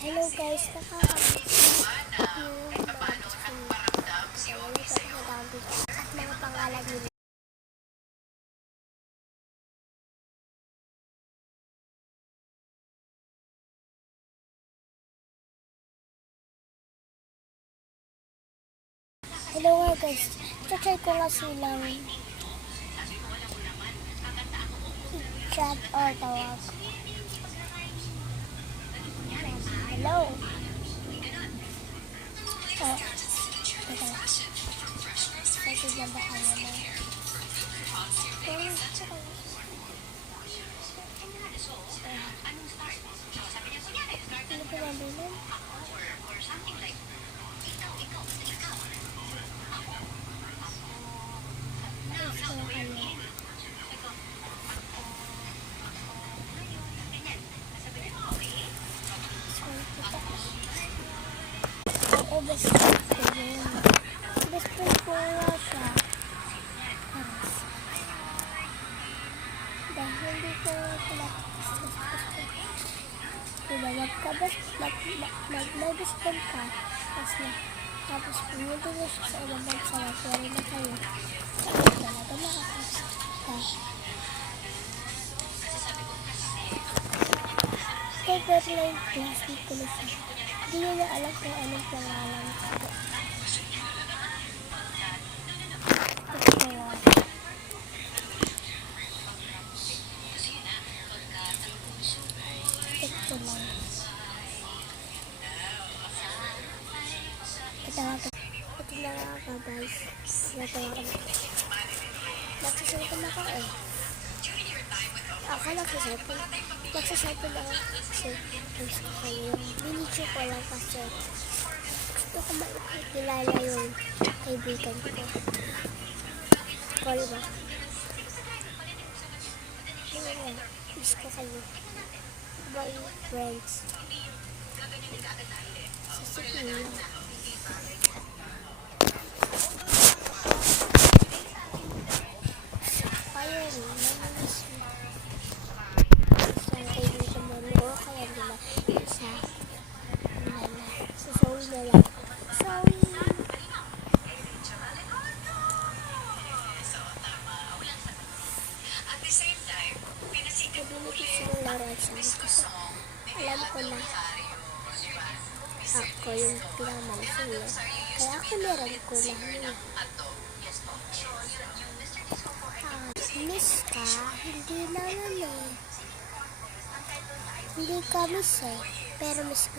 Hello guys, nakakabit yung mga at mga pangalan nila. Hello nga guys, try ko nga silang i-chat or tawag. Hello. Oh, teka. Kasi nabahan naman. Ano ko nabilan? Best friend ko nga siya. Dahil hindi ko sila diba mag-best friend ka tapos pumunta mo siya sa ibang bansa na pwede na kayo talaga makakasya ka. Kaya pero na yung classmate ko na siya. Hindi niya alam kung anong pangalan ko. Ito lang. Ito na nga ako guys. Nagsasalpon ako eh. Ako nagsasalpon. Nagsasalpon ako kasi gusto ko yung binidyo ko lang kasi gusto ko makilala yung kaibigan ko. Call ba? Miss ko kayo. Bye friends. Sisikin. Alam ko na ako yung pinakamalaki kaya ako meron ko lang miss ka, hindi naman eh, hindi ka miss eh, pero miss ko.